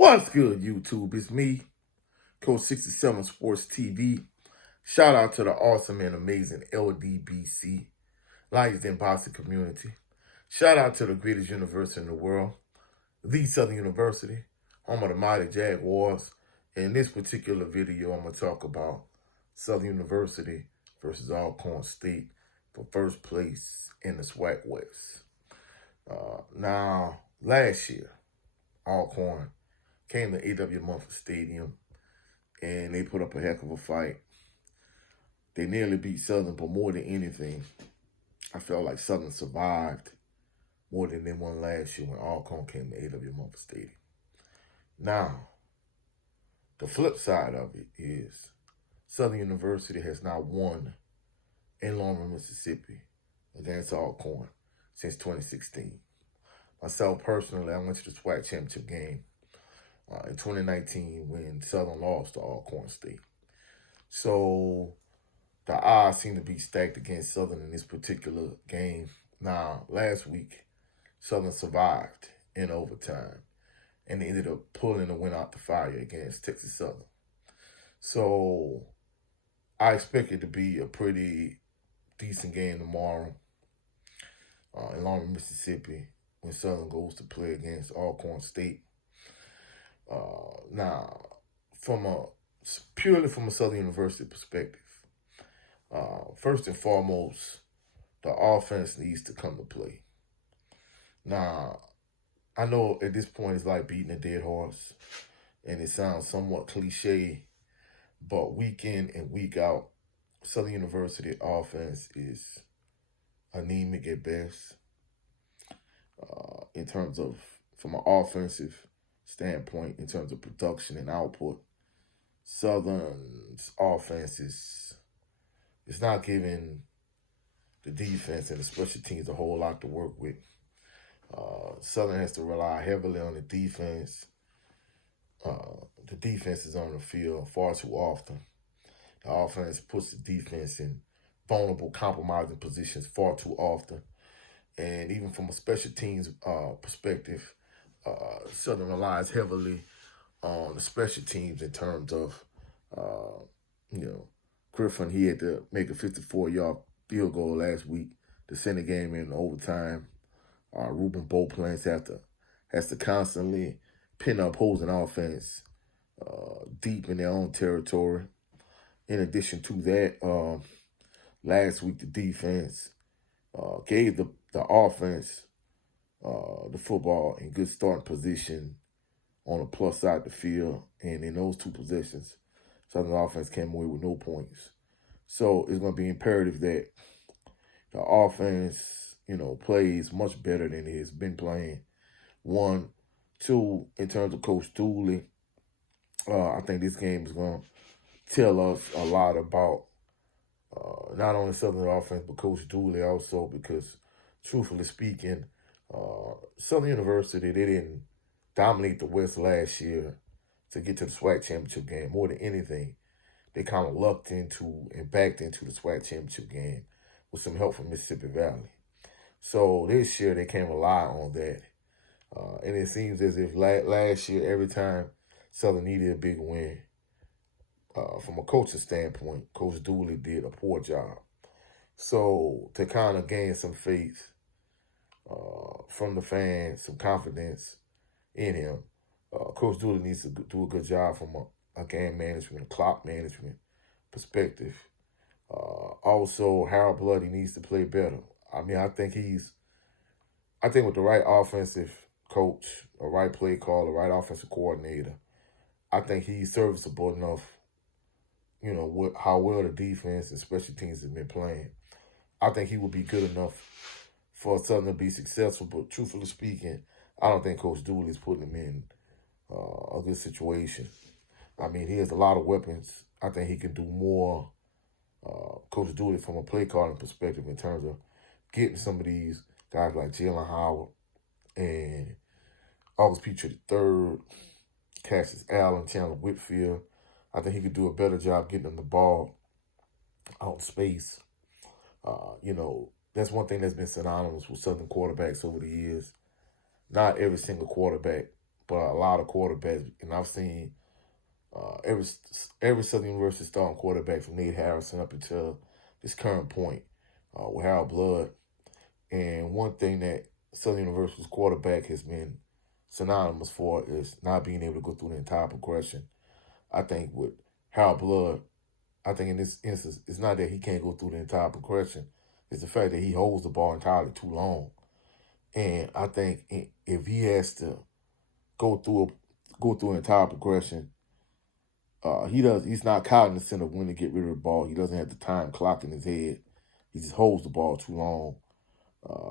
What's good, YouTube? It's me, Coach 67 Sports TV. Shout out to the awesome and amazing LDBC, Lions and Boxing community. Shout out to the greatest university in the world, the Southern University, home of the mighty Jaguars. In this particular video, I'm going to talk about Southern University versus Alcorn State for first place in the SWAC West. Now, last year, Alcorn came to A.W. Mumford Stadium, and they put up a heck of a fight. They nearly beat Southern, but more than anything, I felt like Southern survived more than they won last year when Alcorn came to A.W. Mumford Stadium. Now, the flip side of it is Southern University has not won in Longman, Mississippi against Alcorn since 2016. Myself personally, I went to the SWAC championship game in 2019 when Southern lost to Alcorn State. So the odds seem to be stacked against Southern in this particular game. Now, last week, Southern survived in overtime, and they ended up pulling the win out the fire against Texas Southern. So I expect it to be a pretty decent game tomorrow in Longman, Mississippi, when Southern goes to play against Alcorn State. Now, purely from a Southern University perspective, first and foremost, the offense needs to come to play. Now, I know at this point it's like beating a dead horse, and it sounds somewhat cliche, but week in and week out, Southern University offense is anemic at best. In terms of, from an offensive standpoint, in terms of production and output, Southern's offense is not giving the defense and the special teams a whole lot to work with. Southern has to rely heavily on the defense. The defense is on the field far too often. The offense puts the defense in vulnerable, compromising positions far too often. And even from a special teams perspective, Southern relies heavily on the special teams in terms of, Griffin, he had to make a 54-yard field goal last week to send the game in overtime. Ruben Beauplance has to constantly pin up holes in offense deep in their own territory. In addition to that, last week the defense gave the offense the football in good starting position on the plus side of the field. And in those two possessions, Southern offense came away with no points. So it's going to be imperative that the offense, plays much better than it has been playing. 1, 2, in terms of Coach Dooley, I think this game is going to tell us a lot about not only Southern offense, but Coach Dooley also, because truthfully speaking, Southern University, they didn't dominate the West last year to get to the SWAC championship game. More than anything, they kind of lucked into and backed into the SWAC championship game with some help from Mississippi Valley. So this year, they can't rely on that. And it seems as if last year, every time Southern needed a big win, from a coaching standpoint, Coach Dooley did a poor job. So to kind of gain some faith from the fans, some confidence in him, Coach Dooley needs to do a good job from a game management, a clock management perspective. Also, Harold Bloody needs to play better. I mean, I think with the right offensive coach, a right play call, a right offensive coordinator, I think he's serviceable enough, how well the defense and special teams have been playing. I think he would be good enough for Southern to be successful, but truthfully speaking, I don't think Coach Dooley is putting him in a good situation. I mean, he has a lot of weapons. I think he can do more, Coach Dooley, from a play calling perspective in terms of getting some of these guys like Jalen Howard and August Petrie III, Cassius Allen, Chandler Whitfield. I think he could do a better job getting them the ball out in space. That's one thing that's been synonymous with Southern quarterbacks over the years. Not every single quarterback but a lot of quarterbacks, and I've seen every Southern University starting quarterback from Nate Harrison up until this current point with Harold Blood. And one thing that Southern University's quarterback has been synonymous for is not being able to go through the entire progression. I think with Harold Blood, I think in this instance, it's not that he can't go through the entire progression. It's the fact that he holds the ball entirely too long. And I think if he has to go through an entire progression, he's not cognizant of when to get rid of the ball. He doesn't have the time clock in his head. He just holds the ball too long.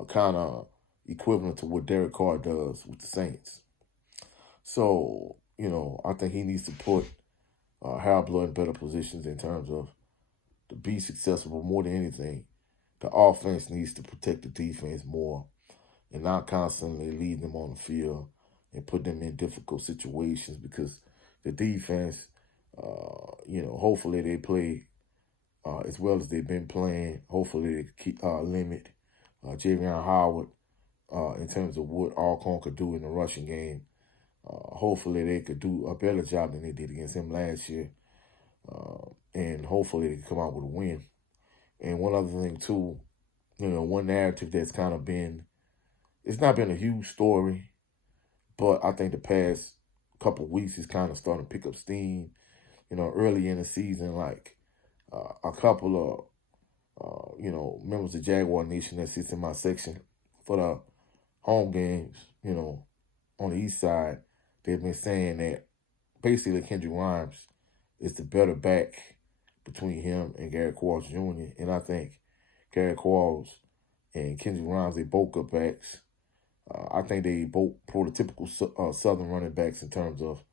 Kind of equivalent to what Derek Carr does with the Saints. So, I think he needs to put Harold Blood in better positions in terms of to be successful. But more than anything, the offense needs to protect the defense more and not constantly lead them on the field and put them in difficult situations, because the defense, hopefully they play as well as they've been playing. Hopefully they keep limit Javion Howard in terms of what Alcorn could do in the rushing game. Hopefully they could do a better job than they did against him last year. And hopefully they can come out with a win. And one other thing too, one narrative that's kind of been, it's not been a huge story, but I think the past couple of weeks is kind of starting to pick up steam. Early in the season, like a couple of, members of Jaguar Nation that sits in my section for the home games, on the east side, they've been saying that basically Kendrick Grimes is the better back between him and Garrett Quarles Jr. And I think Garrett Quarles and Kendrick Grimes, they both good backs. I think they both prototypical Southern running backs in terms of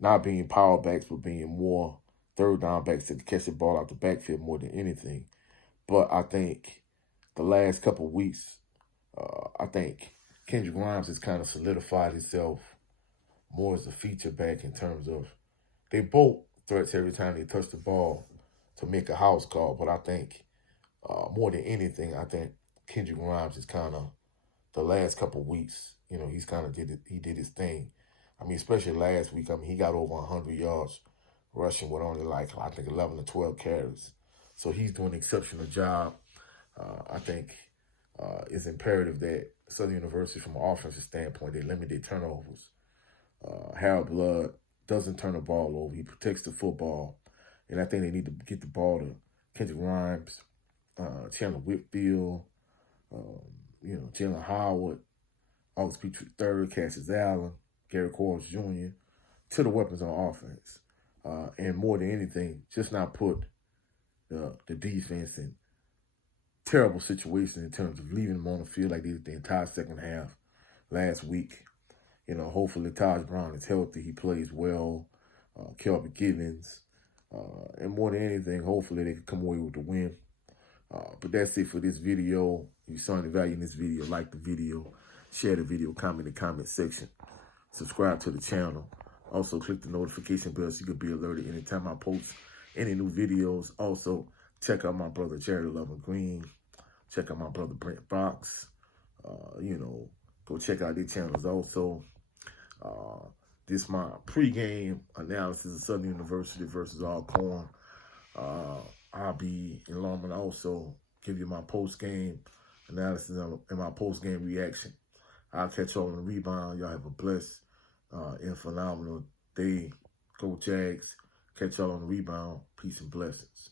not being power backs, but being more third down backs that can catch the ball out the backfield more than anything. But I think the last couple of weeks, I think Kendrick Grimes has kind of solidified himself more as a feature back in terms of they both threats every time they touch the ball to make a house call. But I think more than anything, I think Kendrick Grimes is kind of the last couple of weeks, he's kind of did his thing. I mean, especially last week, he got over 100 yards rushing with only I think 11 or 12 carries. So he's doing an exceptional job. I think it's imperative that Southern University, from an offensive standpoint, they limit their turnovers. Harold Blood doesn't turn the ball over. He protects the football. And I think they need to get the ball to Kendrick Grimes, Chandler Whitfield, Jalen Howard, August Petrie III, Cassius Allen, Garrett Quarles Jr., to the weapons on offense. And more than anything, just not put the defense in terrible situations in terms of leaving them on the field like they did the entire second half last week. Hopefully Taj Brown is healthy. He plays well. Kelby Givens. And more than anything, hopefully they can come away with the win. But that's it for this video. If you saw any value in this video, like the video, share the video, comment in the comment section, subscribe to the channel. Also, click the notification bell so you can be alerted anytime I post any new videos. Also, check out my brother Jared Lovin Green. Check out my brother Brent Fox. Go check out their channels also. This is my pregame analysis of Southern University versus Alcorn. I'll be in Longman also give you my post-game analysis and my post-game reaction. I'll catch y'all on the rebound. Y'all have a blessed and phenomenal day. Go Jags. Catch y'all on the rebound. Peace and blessings.